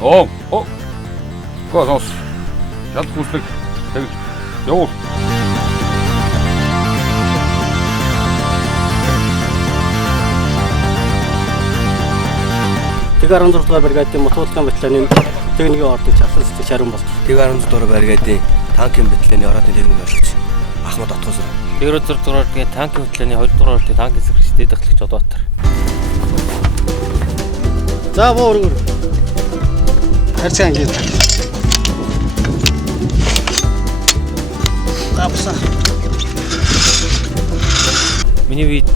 Гоос. Шал хүслэг. Тэгж явуул. Тэг 16 дугаар бригадын мотоциклын батальоны техникийн ордын чавсан сэтгэж харин бол. Тэг 16 дугаар бригадын танкын батальоны ороодын техникийн ордогч Ахмад Отгосор. Тэг 26 дугаар бригадын танкын батальоны 2 дугаар ордын танкын сэргийчтэй дахлагч Одоотар. За бөөргөр. Харьцан ангийн. Апса. Миний вид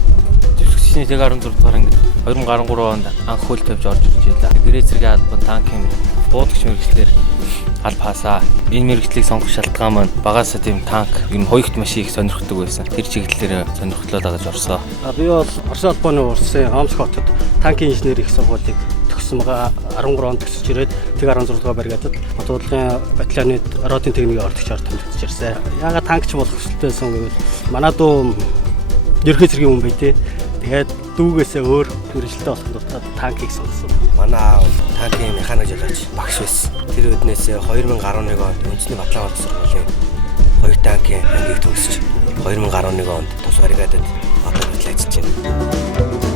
төвсгчний тэг 16 дугаар ангид 2013 онд анх хөл тавьж орж ирж байлаа. Гэрээ зэргийн албан танкын буудагч мэргэжлэр албаасаа энэ мэргэжлийг сонгох шалтгаан маань багаасаа тийм танк ер нь хоёрт маш их сонирхдаг байсан. Тэр чиглэлээр сонирхлоо дагаж орсоо. Би бол Орос улбаны Улсын Омск хотод танкын инженер их сургуулийг төгссөн байгаа. 13 онд төгсөж ирээд тэг 16 дугаар бригадад мотоциклын батальоны ордын техникийн ордогчоор тэмдэглэж ирсэн. Яагаад танкч болох хүсэлтэйсэн гэвэл манай дүү ерхий зэргийн хүн бай тээ. Тэгээд дүүгээсээ өөр мэргэжилтэй болох дутаад танкийг сонгосон. Манай аав танкын механик жолооч багш байсан. Тэр үднээс 2011 онд үндэсний Батлан улс сургуулийн 2 танкын ангийг төгсөж 2011 онд тус бригадад одоо ажиллаж байна.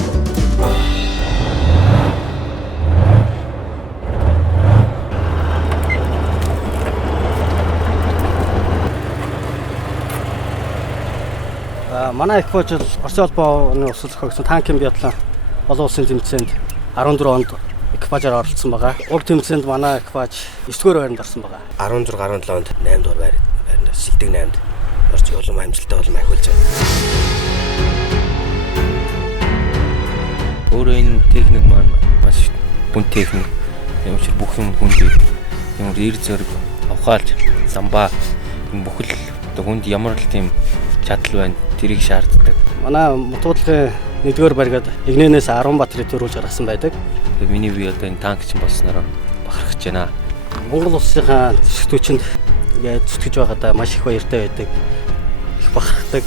Манай экипаж Орос улбаны улс зохиогдсон танкын биатлон олон улсын тэмцээнд 14 онд экипажаар оролцсон байгаа. Уг тэмцээнд манай экипаж 9-р байранд орсон байгаа. 16 17 онд 8 дугаар байранд шилдэг 8-д орж улам амжилттай болон ахиулж байна. Өөрөө энэ техник маань маш гүн техник. Ямар ч бүх юм гүн дээ. Ямар ир зэрэг авахалж самбаа бүхэл хүнд ямар л тийм чадал байна. Тэрийг шаарддаг. Манай мотоциклын 1-р бригад Игнэнээс 10 батарей төрүүлж гаргасан байдаг. Тэгээ миний бие одоо энэ танкч болсноор бахархаж байна. Монгол улсынхаа зүсгтүүчэнд ингээд зүтгэж байгаадаа маш их баяртай байдаг. Их бахархдаг.